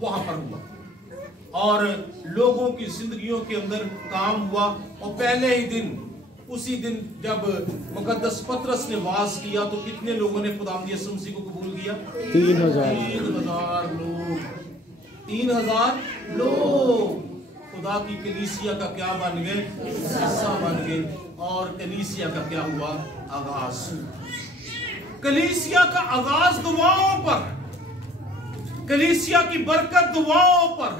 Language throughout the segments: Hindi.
वहां पर हुआ और लोगों की जिंदगियों के अंदर काम हुआ। और पहले ही दिन, उसी दिन जब मुकद्दस पतरस ने वास किया तो कितने लोगों ने खुदावंद यीशु मसीह को कबूल किया? 3000 लोग। 3000 लोग खुदा की कलीसिया का क्या बन गए? हिस्सा बन गए। और कलीसिया का क्या हुआ? आगाज। कलीसिया का आगाज दुआओं पर, कलीसिया की बरकत दुआओं पर,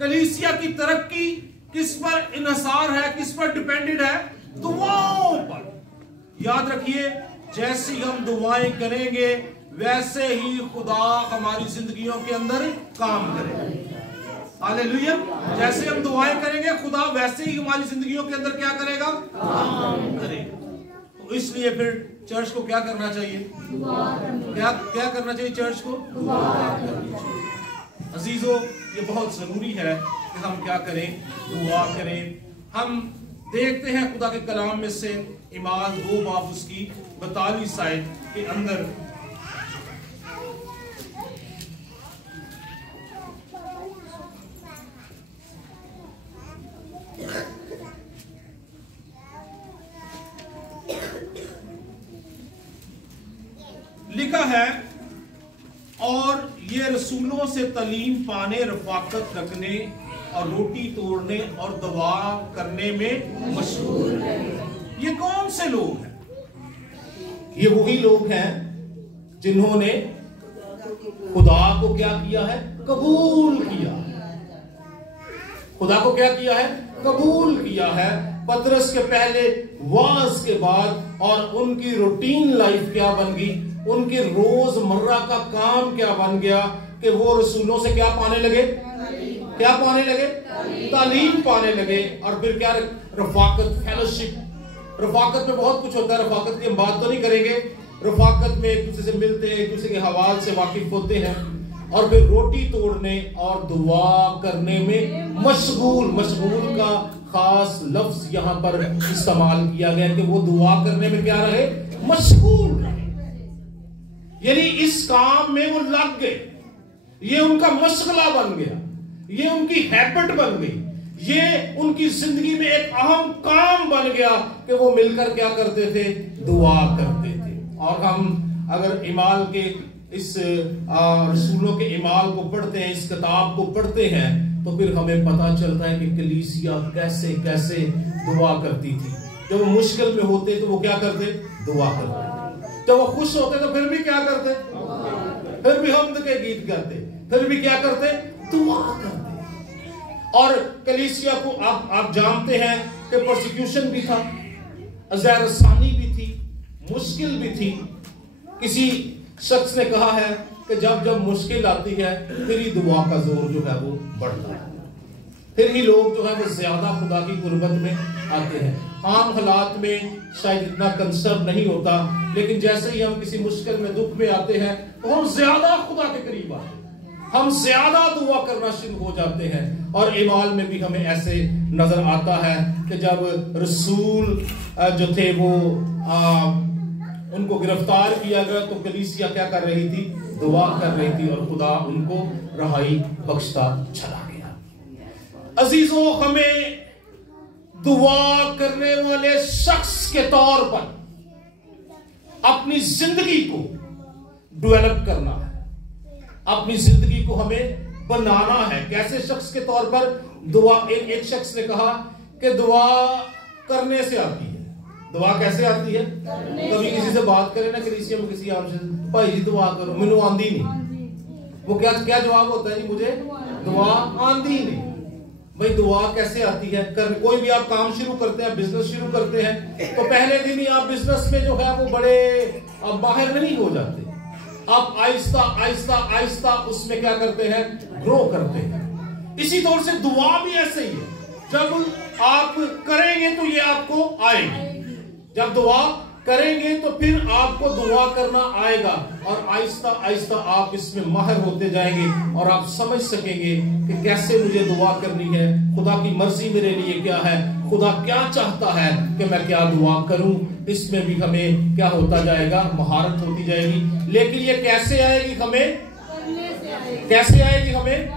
कलीसिया की तरक्की किस पर इन्हसार है, किस पर डिपेंडेड है? दुआओं पर। याद रखिए, जैसी हम दुआएं करेंगे वैसे ही खुदा हमारी जिंदगियों के अंदर काम करेगा। हालेलुया। जैसे हम दुआएं करेंगे खुदा वैसे ही हमारी जिंदगियों के अंदर क्या करेगा? काम करेगा। तो इसलिए फिर चर्च को क्या करना चाहिए? क्या करना चाहिए चर्च को? अजीजों, ये बहुत जरूरी है कि हम क्या करें? दुआ करें। हम देखते हैं खुदा के कलाम में से इमाल 2 बाब उसकी 42 आयत के अंदर लिखा है, और ये रसूलों से तालीम पाने, रफाकत रखने और रोटी तोड़ने और दुआ करने में मशहूर है। ये कौन से लोग हैं? ये वही लोग हैं जिन्होंने खुदा को क्या किया है? कबूल किया। खुदा को क्या किया है? कबूल किया है। पतरस के पहले वाज के बाद और उनकी रूटीन लाइफ क्या बन गई? उनके रोजमर्रा का काम क्या बन गया कि वो रसूलों से क्या पाने लगे? क्या पाने लगे? तालीम पाने लगे। और फिर क्या? रफाकत, फेलोशिप। रफाकत में बहुत कुछ होता है, रफाकत की हम बात तो नहीं करेंगे। रफाकत में एक दूसरे से मिलते हैं, एक दूसरे के हवाल से वाकिफ होते हैं। और फिर रोटी तोड़ने और दुआ करने में मशगूल। मशगूल का खास लफ्ज यहां पर इस्तेमाल किया गया कि वो दुआ करने में क्या रहे? मशगूल रहे। यानी इस काम में वो लग गए। ये उनका मशगला बन गया, ये उनकी हैबिट बन गई, ये उनकी जिंदगी में एक अहम काम बन गया कि वो मिलकर क्या करते थे? दुआ करते थे। और हम अगर इमाल के इस रसूलों के इमाल को पढ़ते हैं, इस किताब को पढ़ते हैं, तो फिर हमें पता चलता है कि कलीसिया कैसे कैसे दुआ करती थी। जब वो मुश्किल में होते तो वो क्या करते? दुआ करते। जब वो खुश होते तो फिर भी क्या करते? फिर भी हमद के गीत गाते, फिर भी क्या करते? दुआ करते। और कलीसिया को आप जानते हैं कि प्रोसिक्यूशन भी था, अज़ारसानी भी थी, मुश्किल भी थी। किसी शख्स ने कहा है कि जब जब मुश्किल आती है फिर ही दुआ का जोर जो है वो बढ़ता है, फिर ही लोग जो है वो ज्यादा खुदा की कुर्बत में आते हैं। आम हालात में शायद इतना कंसर्न नहीं होता, लेकिन जैसे ही हम किसी मुश्किल में, दुख में आते हैं तो हम ज्यादा खुदा के करीब आते हैं, हम ज्यादा दुआ करना शुरू हो जाते हैं। और इमाल में भी हमें ऐसे नजर आता है कि जब रसूल जो थे वो उनको गिरफ्तार किया गया तो कलीसिया क्या कर रही थी? दुआ कर रही थी और खुदा उनको रहाई बख्शता चला गया। अजीजों, हमें दुआ करने वाले शख्स के तौर पर अपनी जिंदगी को डेवलप करना है, अपनी जिंदगी को हमें बनाना है। कैसे शख्स के तौर पर? दुआ। एक शख्स ने कहा कि दुआ करने से आती है। दुआ कैसे आती है? कभी किसी से बात करें ना कलीसिया में, किसी आम से, भाई जी दुआ करो, मैनू आंदी नहीं। वो क्या जवाब होता है? जी मुझे दुआ आंदी नहीं। भाई दुआ कैसे आती है? कोई भी आप काम शुरू करते हैं, बिजनेस शुरू करते हैं, तो पहले दिन ही आप बिजनेस में जो है वो बड़े बाहर नहीं हो जाते। आप आहिस्ता आहिस्ता आहिस्ता उसमें क्या करते हैं? ग्रो करते हैं। इसी तौर से दुआ भी ऐसे ही है। जब आप करेंगे तो ये आपको आएगी, जब दुआ करेंगे तो फिर आपको दुआ करना आएगा, और आहिस्ता आहिस्ता आप इसमें माहिर होते जाएंगे और आप समझ सकेंगे कि कैसे मुझे दुआ करनी है, खुदा की मर्जी मेरे लिए क्या है, खुदा क्या चाहता है कि मैं क्या दुआ करूं। इसमें भी हमें क्या होता जाएगा? महारत होती जाएगी। लेकिन ये कैसे आएगी? हमें कैसे आएगी? हमें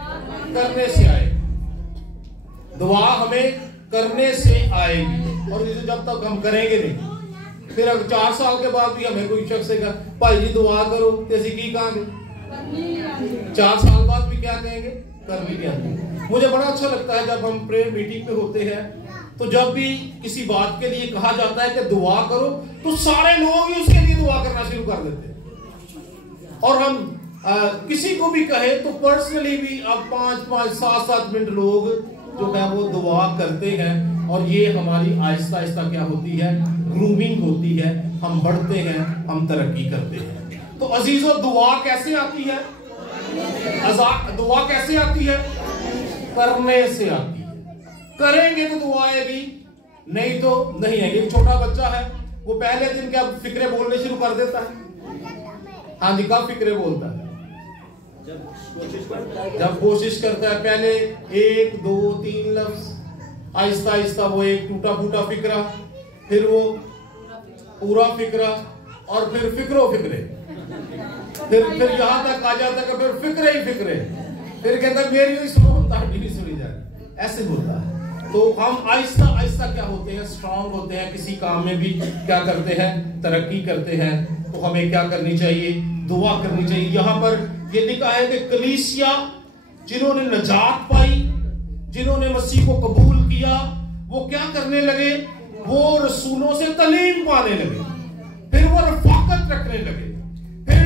करने से आएगी। दुआ हमें करने से आएगी। और इसे जब तक हम करेंगे नहीं, फिर अगर 4 साल के बाद भी हमें कोई शख्स कहेगा भाई जी दुआ करो, तो ऐसी की कहेंगे? 4 साल बाद भी क्या कहेंगे? करनी नहीं आती। मुझे बड़ा अच्छा लगता है जब हम प्रेयर मीटिंग पे होते हैं, तो जब भी किसी बात के लिए कहा जाता है कि दुआ करो, तो सारे लोग ही उसके लिए दुआ करना शुरू कर देते हैं। और हम किसी को भी कहे तो पर्सनली भी अब 5-5, 7-7 मिनट लोग जो है वो दुआ करते हैं। और ये हमारी आहिस्ता आहिस्ता क्या होती है? ग्रूमिंग होती है। हम बढ़ते हैं, हम तरक्की करते हैं। तो अजीजों, दुआ कैसे आती है? दुआ कैसे आती है? करने से आती है। करेंगे तो दुआ आएगी, नहीं तो नहीं आएगी। एक छोटा बच्चा है, वो पहले दिन क्या फिक्रे बोलने शुरू कर देता है? हाँ जी, कब फिक्रे बोलता है? जब कोशिश करता है। पहले 1, 2, 3 लफ्ज, आहिस्ता आहिस्ता वो एक टूटा फूटा फिक्रा, फिर वो पूरा फिक्रा, और फिर फिक्रो फिक्रे, फिर यहां तक आ जाता है, फिर फिक्रे ही फिक्रे, फिर कहता मेरी नहीं सुनो, ताड़ी नहीं सुनी जाए। ऐसे होता है। तो हम आहिस्ता आहिस्ता क्या होते हैं? स्ट्रांग होते हैं। किसी काम में भी क्या करते हैं? तरक्की करते हैं। तो हमें क्या करनी चाहिए? दुआ करनी चाहिए। यहां पर ये लिखा है कि कलीसिया जिन्होंने नजात पाई, जिन्होंने मसीह को कबूल किया, वो क्या करने लगे? वो रसूलों से तालीम पाने लगे, फिर वो रफाकत रखने लगे, फिर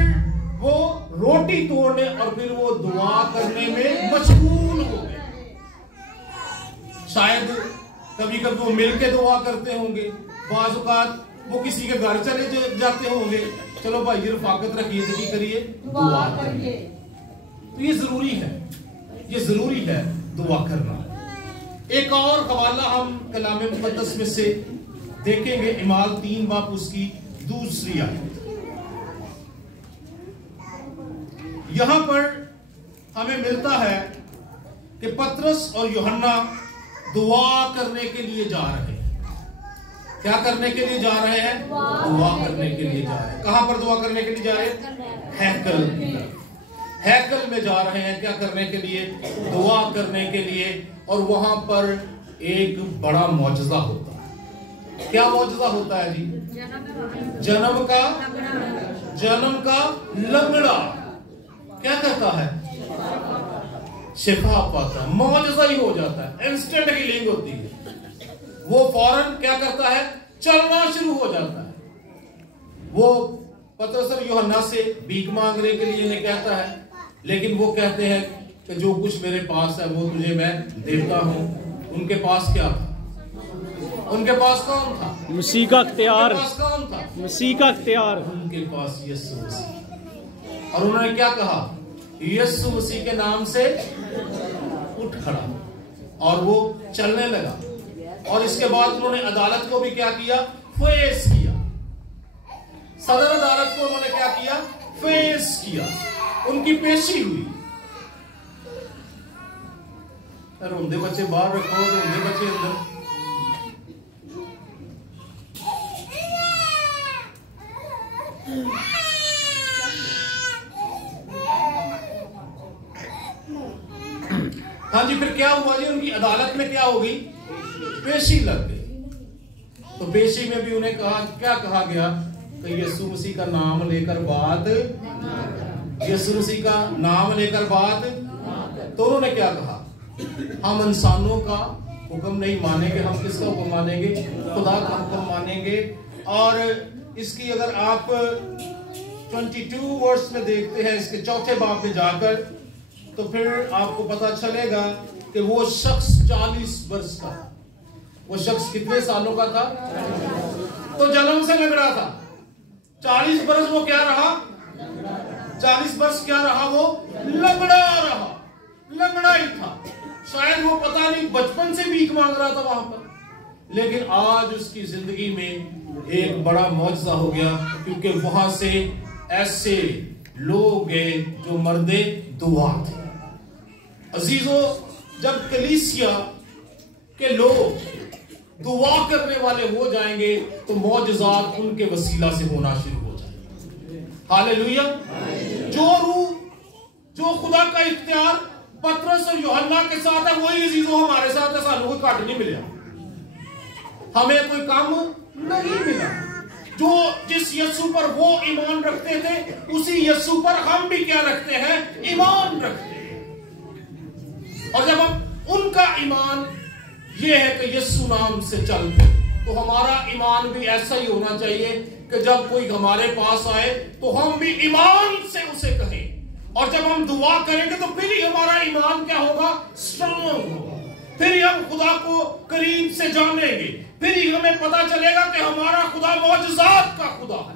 वो रोटी तोड़ने और फिर वो दुआ करने में मशगूल हो गए। शायद कभी कभी वो मिलके दुआ करते होंगे, बाज़ औक़ात वो किसी के घर चले जाते होंगे, चलो भाई ये रफाकत रखिए, तो करिए, दुआ करिए। तो ये जरूरी है, ये जरूरी है दुआ करना। एक और हवाला हम कलाम मुक़द्दस में से देखेंगे, इमाल 3 बाब उसकी 2 आयत। यहां पर हमें मिलता है कि पतरस और यूहन्ना दुआ करने के लिए जा रहे हैं। क्या करने के लिए जा रहे हैं? दुआ करने के लिए जा रहे हैं। कहां पर दुआ करने के लिए जा रहे हैं? हैकल की तरफ। हैकल में जा रहे हैं। क्या करने के लिए? दुआ करने के लिए। और वहां पर एक बड़ा मौजज़ा होता है। क्या मौजज़ा होता है जी? जन्म का लंगड़ा क्या करता है? शिफा पाता है। मौजज़ा ही हो जाता है, इंस्टेंट हीलिंग होती है। वो फौरन क्या करता है? चलना शुरू हो जाता है। वो पतरस और यूहन्ना से भीख मांगने के लिए इन्हें कहता है, लेकिन वो कहते हैं कि जो कुछ मेरे पास है वो तुझे मैं देता हूं। उनके पास क्या था? उनके पास कौन था? मसीह का इख्तियार। उनके पास कौन था? मसीह का इख्तियार। उनके पास यीशु मसीह। और उन्होंने क्या कहा? यीशु मसीह के नाम से उठ खड़ा, और वो चलने लगा। और इसके बाद उन्होंने अदालत को भी क्या किया? फेस किया। सदर अदालत को उन्होंने क्या किया? फेस किया। उनकी पेशी हुई। रोंदे बच्चे बाहर रखो, रोंदे बच्चे अंदर। हाँ जी, फिर क्या हुआ जी? उनकी अदालत में क्या होगी? पेशी लग गई। तो पेशी में भी उन्हें क्या कहा गया कि यीशु मसीह का नाम लेकर बात, यीशु मसीह का नाम लेकर बात। तो उन्होंने क्या कहा? हम इंसानों का हुक्म नहीं मानेंगे। हम किसका हुक्म मानेंगे? खुदा का हुक्म मानेंगे। और इसकी अगर आप 22 वर्ष में देखते हैं, इसके 4थे बाब में जाकर, तो फिर आपको पता चलेगा कि वो शख्स 40 वर्ष का। वो शख्स कितने सालों का था? तो जन्म से लंगड़ा था। 40 वर्ष वो क्या रहा? 40 वर्ष क्या रहा? वो लंगड़ा रहा। लंगड़ा ही था। शायद वो पता नहीं बचपन से भीख मांग रहा था वहां पर, लेकिन आज उसकी जिंदगी में एक बड़ा मौजज़ा हो गया, क्योंकि वहां से ऐसे लोग गए जो मर्दे दुआ थे। अजीजों, जब कलीसिया के लोग दुआ करने वाले हो जाएंगे तो मौजज़ात उनके वसीला से होना शुरू हो जाएंगे। हालेलुया। जो रूह जो खुदा का इख्तियार पतरस और यूहन्ना के साथ है वही अजीजों हमारे साथ है। सानू कोई घट नहीं मिला, हमें कोई कम नहीं मिला। जो जिस यीशु पर वो ईमान रखते थे उसी यीशु पर हम भी क्या रखते हैं, ईमान रखते हैं। और जब हम उनका ईमान ये है कि यीशु नाम से चलते, तो हमारा ईमान भी ऐसा ही होना चाहिए कि जब कोई हमारे पास आए तो हम भी ईमान से उसे कहें। और जब हम दुआ करेंगे तो फिर ही हमारा ईमान क्या होगा, स्ट्रांग होगा। फिर ही हम खुदा को करीब से जानेंगे, फिर ही हमें पता चलेगा कि हमारा खुदा मौजज़ात का खुदा है।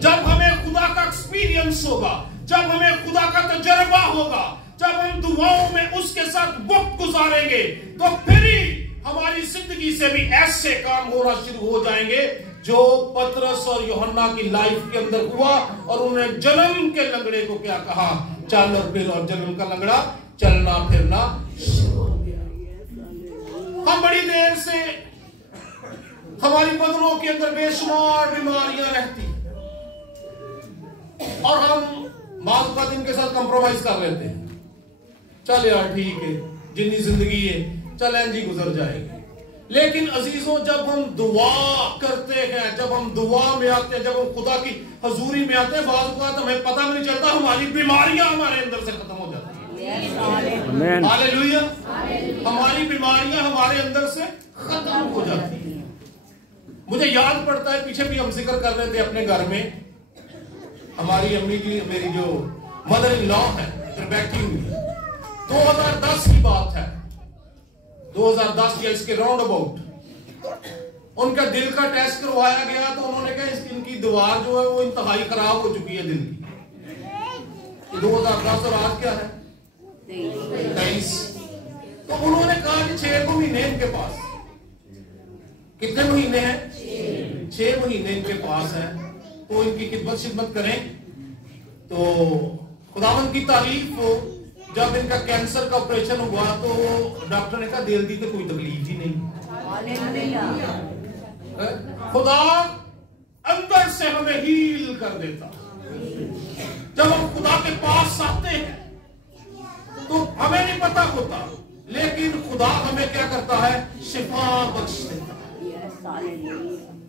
जब हमें खुदा का एक्सपीरियंस होगा, जब हमें खुदा का तजर्बा होगा, जब हम दुआओं में उसके साथ वक्त गुजारेंगे, तो फिर ही हमारी जिंदगी से भी ऐसे काम होना शुरू हो जाएंगे जो पतरस और यूहन्ना की लाइफ के अंदर हुआ। और उन्होंने जन्म के लंगड़े को क्या कहा, चल और फिर, और जन्म का लंगड़ा चलना फिरना शुरू हो गया। हम बड़ी देर से हमारी बदनों के अंदर बेशुमार बीमारियां रहती और हम बात इनके साथ कंप्रोमाइज कर लेते हैं। चल यार ठीक है, जितनी जिंदगी है चल जी गुजर जाएगी। लेकिन अजीजों, जब हम दुआ करते हैं, जब हम दुआ में आते हैं, जब हम खुदा की हजूरी में आते हैं, बात हमें पता भी नहीं चलता हमारी बीमारियां हमारे अंदर से खत्म हो जाती हैं। हालेलुया। हमारी बीमारियां हमारे अंदर से खत्म हो जाती हैं। मुझे याद पड़ता है, पीछे भी हम जिक्र कर रहे थे अपने घर में, हमारी अम्मी की, मेरी जो मदर इन लॉ है, बैठी हुई, 2010 की बात है, 2010 या इसके राउंड अबाउट उनका दिल का टेस्ट करवाया गया तो उन्होंने कहा इनकी दीवार जो है वो इंतहाई खराब हो चुकी है दिल की। 2010 और आज क्या है 23। तो उन्होंने कहा कि 6 महीने इनके पास, कितने महीने हैं, 6 महीने इनके पास है, तो इनकी खिदमत करें। तो खुदावंद की तारीफ हो, जब इनका कैंसर का ऑपरेशन हुआ तो डॉक्टर ने कहा दिल की तो कोई तकलीफ ही नहीं। खुदा अंदर से हमें हील कर देता। जब हम खुदा के पास आते हैं तो हमें नहीं पता होता, लेकिन खुदा हमें क्या करता है, शिफा बख्श देता है।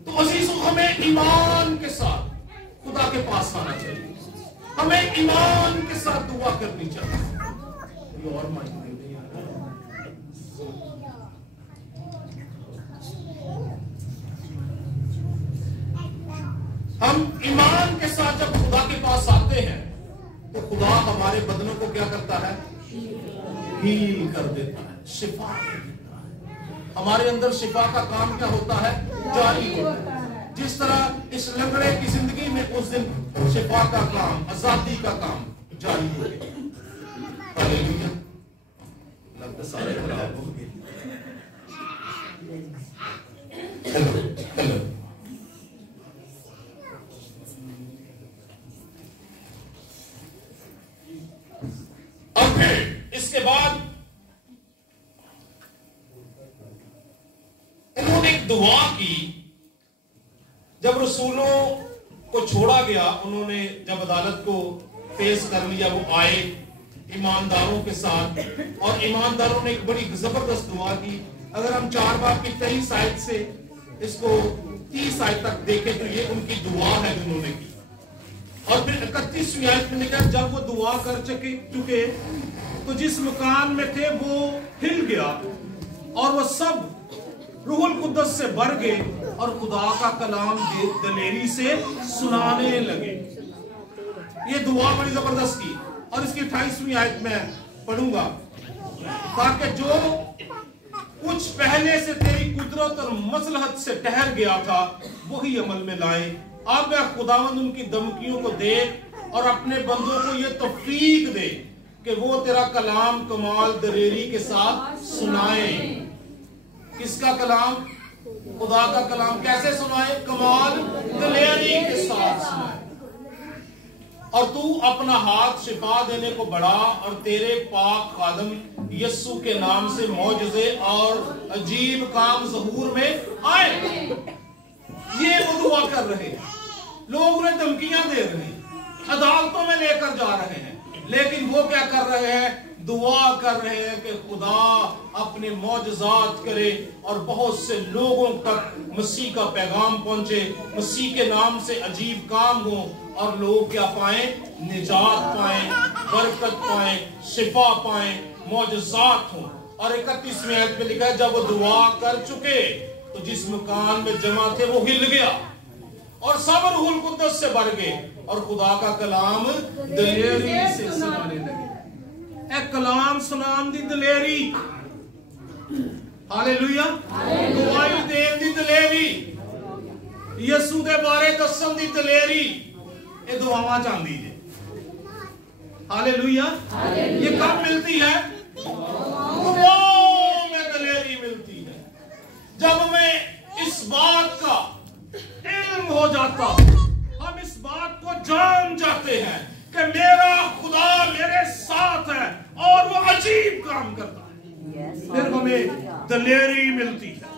तो अजीजों, हमें ईमान के साथ खुदा के पास आना चाहिए, हमें ईमान के साथ दुआ करनी चाहिए। और हम ईमान के साथ जब खुदा के पास आते हैं तो खुदा हमारे बदनों को क्या करता है, हील कर देता है, शिफा देता है। हमारे अंदर शिफा का काम क्या होता है, जारी होता है। जिस तरह इस लंगड़े की जिंदगी में उस दिन शिफा का काम, आजादी का काम जारी हो गया। हालेलुया। लगता सारे खराब हो गए। हेलो। अब फिर इसके बाद इन्होंने एक दुआ की। जब रसूलों को छोड़ा गया, उन्होंने जब अदालत को फेस कर लिया, वो आए ईमानदारों के साथ, और ईमानदारों ने एक बड़ी जबरदस्त दुआ की। अगर हम 4 बाब की 23 आयत से इसको 30 आयत तक देखें तो ये उनकी दुआ है जो उन्होंने की। और फिर 31वीं आयत में लिखा, जब वो दुआ कर चुके तो जिस मकान में थे वो हिल गया और वो सब रूहुल कुद्दस से भर गए और खुदा का कलाम दलेरी से सुनाने लगे। ये दुआ बड़ी जबरदस्त की। और इसकी 28वीं आयत में पढ़ूंगा, ताकि जो कुछ पहले से तेरी कुदरत और मसलहत से ठहर गया था वही अमल में लाए। अब खुदावंद उनकी धमकियों को देख और अपने बंदों को ये तौफीक दे कि वो तेरा कलाम कमाल दलेरी के साथ सुनाए। किसका कलाम, खुदा का कलाम। कैसे सुनाए, कमाल दलेरी के साथ सुनाए। और तू अपना हाथ शिफा देने को बढ़ा और तेरे पाक खादम यस्सु के नाम से मौजज़े और अजीब काम ज़हूर में आए। ये वो दुआ कर रहे हैं, लोग उन्हें धमकियां दे रहे हैं, अदालतों में लेकर जा रहे हैं, लेकिन वो क्या कर रहे हैं? दुआ कर रहे हैं कि खुदा अपने मौजज़ात करे और बहुत से लोगों तक मसीह का पैगाम पहुंचे, मसीह के नाम से अजीब काम हो और लोग क्या पाएं? निजात पाएं, बरकत पाएं, शिफा पाएं, मौजज़ात हो। और 31वें आयत में लिखा है, जब वो दुआ कर चुके तो जिस मकान में जमा थे वो हिल गया और सब रूहुल कुद्दस से भर गए और खुदा का कलाम दलेरी से सुनाने लगे। कलाम सुनान दी दलेरी, हालेलुया, गवाही देन दी दलेरी, यसू दे बारे दसन दी दलेरी, ये दुआवां चाहती है। हालेलुया। ये कब मिलती है? दुआओं में दलेरी मिलती है। जब मैं इस बात का इल्म हो जाता, हम इस बात को जान जाते हैं कि मेरा खुदा मेरे साथ है और वो अजीब काम करता है, फिर हमें दलेरी मिलती है,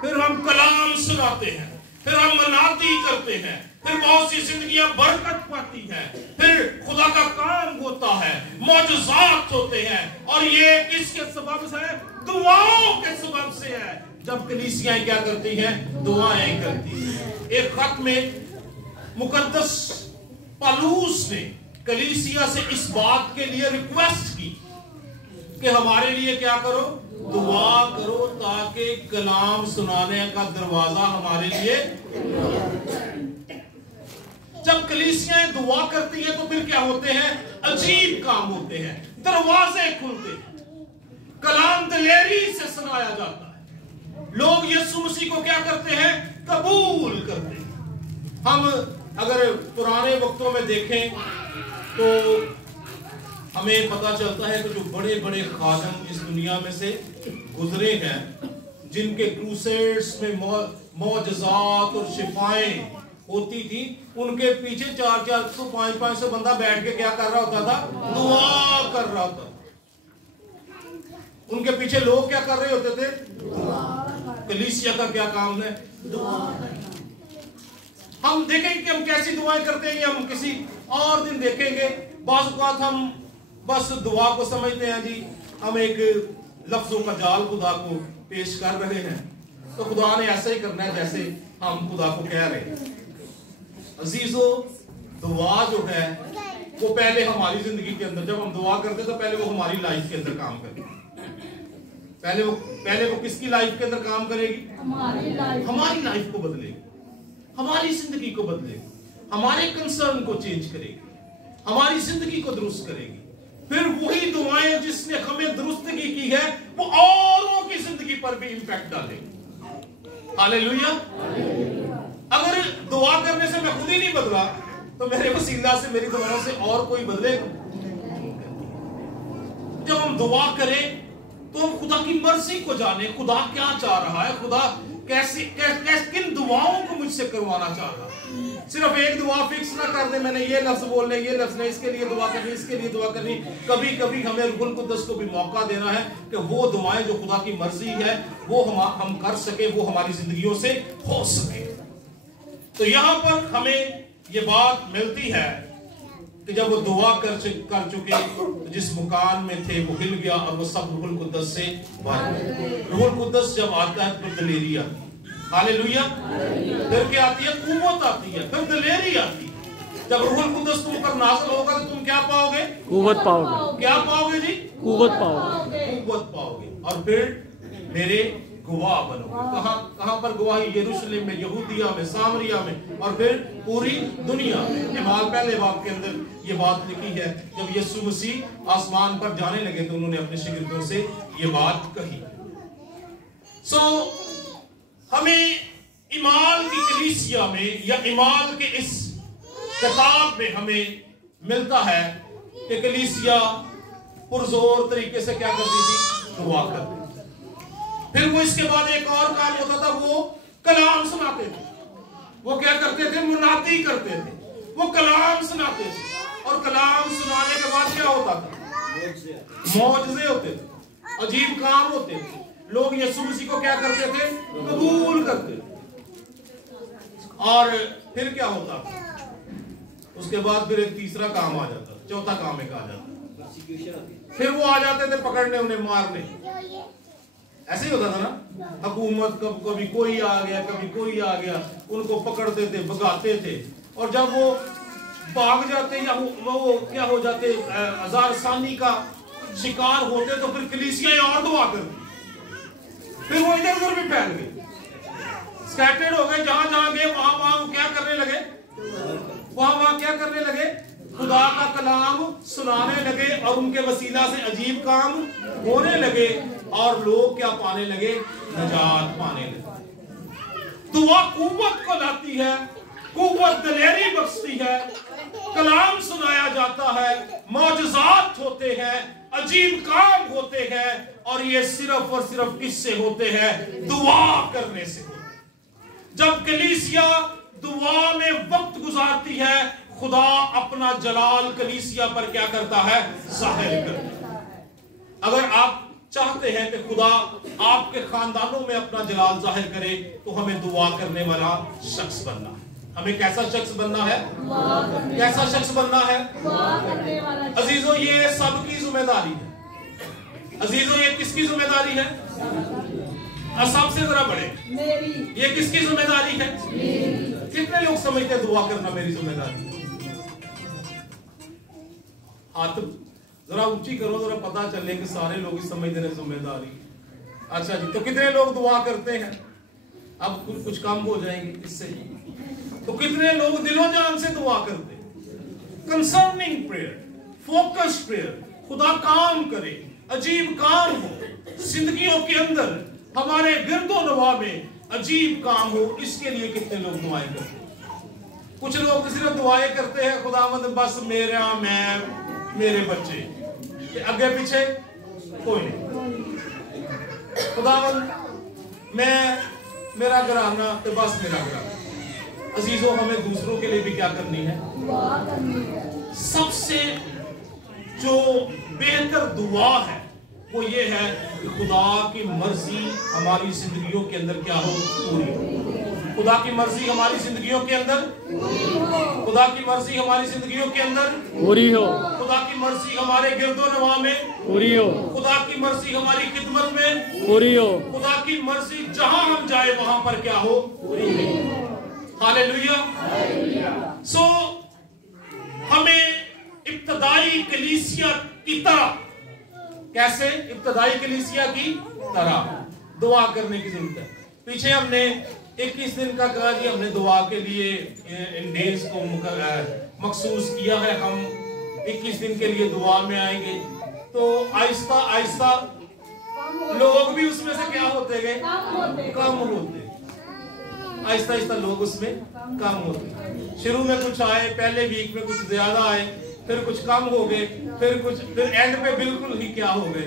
फिर हम कलाम सुनाते हैं, फिर हम मनाती करते हैं, फिर बहुत सी जिंदगियां बरकत पाती हैं, फिर खुदा का काम होता है, मौजज़ात होते हैं। और ये किसके सबब से? दुआओं के सबब से है। जब कलीसियाएं क्या करती हैं? दुआएं करती हैं। एक खत में मुकद्दस पौलुस ने कलीसिया से इस बात के लिए रिक्वेस्ट की कि हमारे लिए क्या करो? दुआ करो ताकि कलाम सुनाने का दरवाजा हमारे लिए। जब कलीसियाएं दुआ करती है तो फिर क्या होते हैं? अजीब काम होते हैं, दरवाजे खुलते हैं, कलाम दलेरी से सुनाया जाता है। लोग यीशु मसीह को क्या करते हैं? कबूल करते हैं। हम अगर पुराने वक्तों में देखें तो हमें पता चलता है कि जो बड़े बड़े खादम इस दुनिया में से गुजरे हैं, जिनके क्रूसेड्स में मौजज़ात और शिफाएं होती थी, उनके पीछे 400 500 बंदा बैठ के क्या कर रहा होता था? दुआ कर रहा होता। उनके पीछे लोग क्या कर रहे होते थे? कलीसिया का क्या काम है? दुआ। हम देखेंगे कि हम कैसी दुआएं करते हैं, हम किसी और दिन देखेंगे। बाज़ औक़ात हम बस दुआ को समझते हैं जी, हम एक लफ्जों का जाल खुदा को पेश कर रहे हैं, तो खुदा ने ऐसा ही करना है जैसे हम खुदा को कह रहे हैं। अजीजों, दुआ जो है वो पहले हमारी जिंदगी के अंदर, जब हम दुआ करते तो पहले वो हमारी लाइफ के अंदर काम करेगी। पहले वो किसकी लाइफ के अंदर काम करेगी? हमारी लाइफ को बदलेगी, हमारी जिंदगी को बदलेगी, हमारे कंसर्न को चेंज करेगी, हमारी जिंदगी को दुरुस्त करेगी। फिर वही दुआएं जिसने हमें दुरुस्तगी की है वो औरों की जिंदगी पर भी इंपैक्ट डालेगी। हालेलुया। अगर दुआ करने से मैं खुद ही नहीं बदला तो मेरे वसीला से, मेरी दुआओं से और कोई बदलेगा? जब हम दुआ करें तो हम खुदा की मर्जी को जाने, खुदा क्या चाह रहा है, खुदा कैसे किन दुआओं को मुझसे करवाना चाह रहा है। सिर्फ एक दुआ फिक्स ना कर दे, मैंने ये लफ्ज बोलने, ये लफ्ज नहीं, इसके लिए दुआ करनी, इसके लिए दुआ करनी। कभी कभी हमें रूहुल कुद्दस को भी मौका देना है कि वो दुआएं जो खुदा की मर्जी है वो हम कर सके, वो हमारी जिंदगियों से हो सके। तो यहां पर हमें ये बात मिलती है कि जब वो दुआ कर चुके तो जिस मकान में थे वो हिल गया और वो सब रूहुल कुद्दस से भर गए। रूहुल कुद्दस जब आता है तो दलेरी आती है। हालेलुया। फिर क्या आती है? कुव्वत आती है, फिर दलेरी आती है। जब रूहुल कुद्दस तुम पर नाज़िल होगा तो तुम क्या पाओगे? कुव्वत पाओगे। क्या पाओगे जी? कुव्वत पाओगे। कुव्वत पाओगे और फिर मेरे गवाह बनोगे। कहां पर गवाही? यरूशलेम में, यहूदिया में, सामरिया में और फिर पूरी दुनिया में। इमाल पहले बाब के अंदर ये बात लिखी है, जब यीशु मसीह आसमान पर जाने लगे तो उन्होंने अपने शिगिर्दों से ये बात कही। हमें इमाल की कलीसिया में या इमाल के इस किताब में हमें मिलता है कि कलीसिया पुरजोर तरीके से क्या करती थी? दुआ करती। फिर वो इसके बाद एक और काम होता था, वो कलाम सुनाते थे। वो क्या करते थे? मुनादी करते थे, वो कलाम सुनाते थे। और कलाम सुनाने के बाद क्या होता था? मौजज़े होते थे, अजीब काम होते थे। लोग यीशु मसीह को क्या करते थे? कबूल करते थे। और फिर क्या होता था? उसके बाद फिर एक तीसरा काम आ जाता था। चौथा काम एक आ जाता, फिर वो आ जाते थे पकड़ने, उन्हें मारने। ऐसे ही होता था ना, हुकूमत कभी कोई आ गया, कभी कोई आ गया, उनको पकड़ते थे, भगाते थे, और जब वो भाग जाते या वो क्या हो जाते, हजार सानी का शिकार होते, तो फिर कलीसियाएं और दुआ करती, फिर वो इधर उधर भी फैल गए, स्कैटर्ड हो गए, जहां जहां गए वहां वहां क्या करने लगे, वहां क्या करने लगे, खुदा का कलाम सुनाने लगे, और उनके वसीला से अजीब काम होने लगे, और लोग क्या पाने लगे, निजात पाने लगे। दुआ कुव्वत को लाती है, कुव्वत दिलेरी बख्शती है, कलाम सुनाया जाता है, मौजज़ात होते हैं, अजीब काम होते हैं, और ये सिर्फ और सिर्फ किससे होते हैं, दुआ करने से। जब कलीसिया दुआ में वक्त गुजारती है, खुदा अपना जलाल कलीसिया पर क्या करता है, जाहिर करता है। अगर आप चाहते हैं कि खुदा आपके खानदानों में अपना जलाल जाहिर करे, तो हमें दुआ करने वाला शख्स बनना है। हमें कैसा शख्स बनना है, कैसा शख्स बनना है, अजीजों ये सबकी जिम्मेदारी है। अजीजों ये किसकी जिम्मेदारी है, सबसे जरा बड़े, ये किसकी जिम्मेदारी है, कितने लोग समझते हैं दुआ करना मेरी जिम्मेदारी? हाथ जरा ऊंची करो, जरा पता चले कि सारे लोग ही समझते हैं जिम्मेदारी। अच्छा जी, तो कितने लोग दुआ करते हैं? अब कुछ कम हो जाएंगे इससे। तो कितने लोग दिलो जान से दुआ करते हैं? कंसर्निंग प्रेयर, फोकस प्रेयर, खुदा काम करे, अजीब काम हो जिंदगियों के अंदर, हमारे गिरदो नवा में अजीब काम हो, इसके लिए कितने लोग दुआएं करते हैं? कुछ लोग सिर्फ दुआएं करते हैं, खुदावंद बस मेरा, मैं, मेरे बच्चे, आगे पीछे कोई नहीं, खुदावंद मैं, मेरा घराना, तो बस मेरा घराना। अजीजों हमें दूसरों के लिए भी क्या करनी है, सबसे जो बेहतर दुआ है वो ये है कि खुदा की मर्जी हमारी जिंदगियों के अंदर क्या हो, पूरी हो। खुदा की मर्जी हमारी जिंदगियों के अंदर, खुदा की मर्जी हमारी जिंदगियों के अंदर पूरी हो, खुदा की मर्जी हमारे गिरदो नवा में पूरी हो, खुदा की मर्जी हमारी खिदमत में पूरी हो, खुदा की मर्जी जहां हम जाए वहां पर क्या हो, पूरी हो। हालेलुया। सो हमें इब्तदाई कलीसिया की तरह, कैसे, इब्तदाई कलीसिया की तरह दुआ करने की जरूरत है। पीछे हमने 21 दिन का कहा कि हमने दुआ के लिए इन डेज को मखसूस किया है, हम 21 दिन के लिए दुआ में आएंगे। तो आहिस्ता आहिस्ता लोग भी उसमें से क्या होते गए, कम होते, आहिस्ता आहिस्ता लोग उसमें कम होते। शुरू में कुछ आए, पहले वीक में कुछ ज्यादा आए, फिर कुछ कम हो गए, फिर एंड पे बिल्कुल ही क्या हो गए,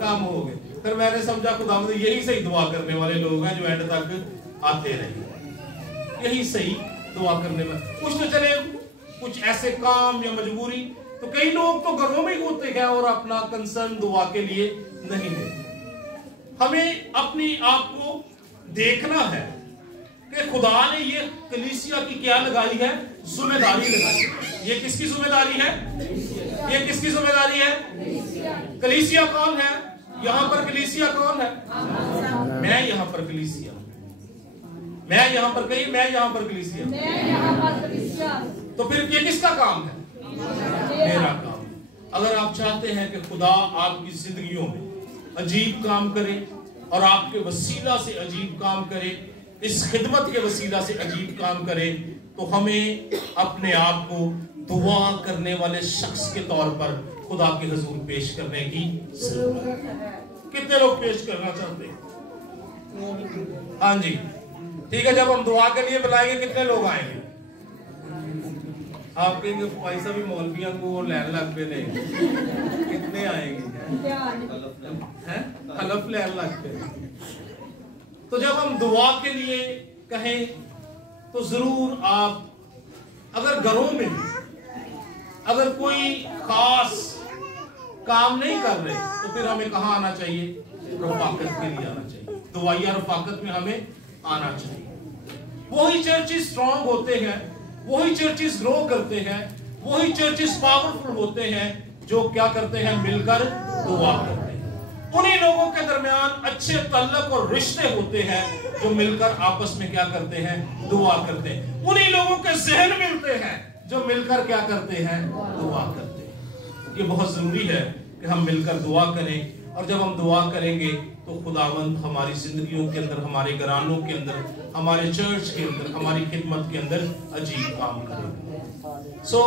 कम हो गए। फिर मैंने समझा खुदावंद यही सही दुआ करने वाले लोग हैं जो एंड तक आते रहे, यही सही दुआ करने वाले। कुछ तो चले कुछ ऐसे काम या मजबूरी, तो कई लोग तो घरों में ही होते हैं और अपना कंसर्न दुआ के लिए नहीं देते। हमें अपनी आप को देखना है कि खुदा ने ये कलीसिया की क्या लगाई है, जिम्मेदारी लगाई है। ये किसकी जिम्मेदारी है, ये किसकी जिम्मेदारी है, कलीसिया कौन है, यहाँ पर कलीसिया कौन है, मैं यहाँ पर कलीसिया, मैं यहाँ पर कहीं, मैं यहाँ पर कलीसिया। तो फिर ये किसका काम है, मेरा काम। अगर आप चाहते हैं कि खुदा आपकी जिंदगियों में अजीब काम करे और आपके वसीला से अजीब काम करे, इस खिदमत के वसीला से अजीब काम करे, तो हमें अपने आप को दुआ करने वाले शख्स के तौर पर खुदा के हुजूर पेश करने की जरूरत है। कितने लोग पेश करना चाहते हैं? हाँ जी, ठीक है। जब हम दुआ के लिए बुलाएंगे कितने लोग आएंगे? आप कहेंगे भाई साहब मौलवियों को लैन लग पे नहीं, कितने आएंगे हैं, हलफ लैन लग पे। तो जब हम दुआ के लिए कहें तो जरूर आप, अगर घरों में अगर कोई खास काम नहीं कर रहे, तो फिर हमें कहाँ आना चाहिए, रफाकत के लिए आना चाहिए, दुआया रफाकत में हमें आना चाहिए। वही चर्चेस स्ट्रॉन्ग होते हैं, वही चर्चेस ग्रो करते हैं वही चर्चेस पावरफुल होते हैं जो क्या करते हैं, मिलकर दुआ करते हैं। उन्हीं लोगों के दरमियान अच्छे तल्लक और रिश्ते होते हैं जो मिलकर आपस में क्या करते हैं, दुआ करते हैं। उन्हीं लोगों के ज़हन मिलते हैं जो मिलकर क्या करते हैं, दुआ करते हैं। ये बहुत जरूरी है कि हम मिलकर दुआ करें, और जब हम दुआ करेंगे तो खुदावंद हमारी जिंदगियों के अंदर, हमारे घरानों के अंदर, हमारे चर्च के अंदर, हमारी खिदमत के अंदर अजीब काम करेगा। सो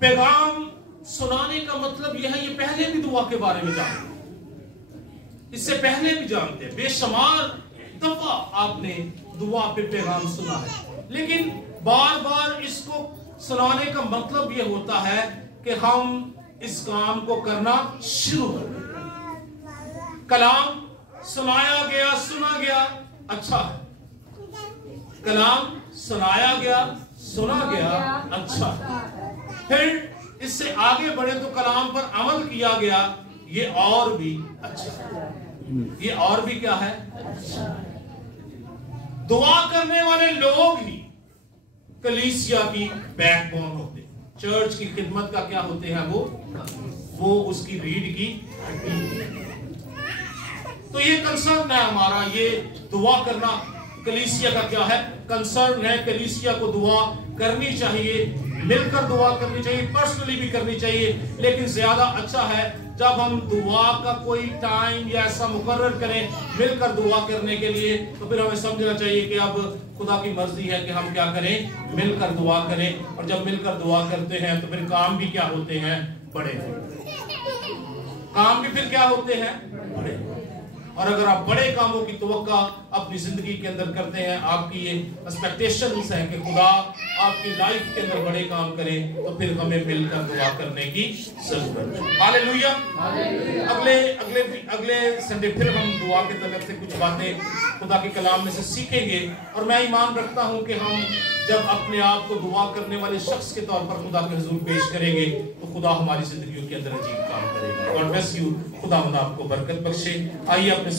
पैगाम सुनाने का मतलब यह है, ये पहले भी दुआ के बारे में जानते हैं, इससे पहले भी जानते हैं, बेशुमार दफा आपने दुआ पे पैगाम सुना है, लेकिन बार बार इसको सुनाने का मतलब यह होता है कि हम इस काम को करना शुरू कर दें। कलाम सुनाया गया, सुना गया, अच्छा है। कलाम सुनाया गया, सुना गया, अच्छा है। फिर इससे आगे बढ़े तो कलाम पर अमल किया गया, ये और भी अच्छा है। ये और भी क्या है, अच्छा है। दुआ करने वाले लोग ही कलीसिया की बैकबोन होते हैं। चर्च की खिदमत का क्या होते हैं, वो उसकी रीढ़ की हड्डी। तो ये कंसर्न है हमारा, ये दुआ करना कलीसिया का क्या है, कंसर्न है। कलीसिया को दुआ करनी चाहिए, मिलकर दुआ करनी चाहिए, पर्सनली भी करनी चाहिए, लेकिन ज्यादा अच्छा है जब हम दुआ का कोई टाइम या ऐसा मुकर्रर करें मिलकर दुआ करने के लिए, तो फिर हमें समझना चाहिए कि अब खुदा की मर्जी है कि हम क्या करें, मिलकर दुआ करें। और जब मिलकर दुआ करते हैं तो फिर काम भी क्या होते हैं, बड़े काम भी फिर क्या होते हैं, बड़े। और अगर आप बड़े कामों की तवक्का अपनी जिंदगी के अंदर करते हैं, आपकी ये एक्सपेक्टेशंस है कि खुदा आपकी लाइफ के अंदर बड़े काम करें, तो फिर हमें मिलकर दुआ करने की जरूरत है। हालेलुया। अगले संडे फिर हम दुआ के तरफ से कुछ बातें खुदा के कलाम में से सीखेंगे। और मैं ईमान रखता हूं कि हम जब अपने आप को दुआ करने वाले शख्स के तौर पर खुदा के हुजूर पेश करेंगे तो खुदा हमारी जिंदगियों के अंदर अजीब काम करेगा। God bless you. खुदा आपको बरकत बख्शे। आइए अपने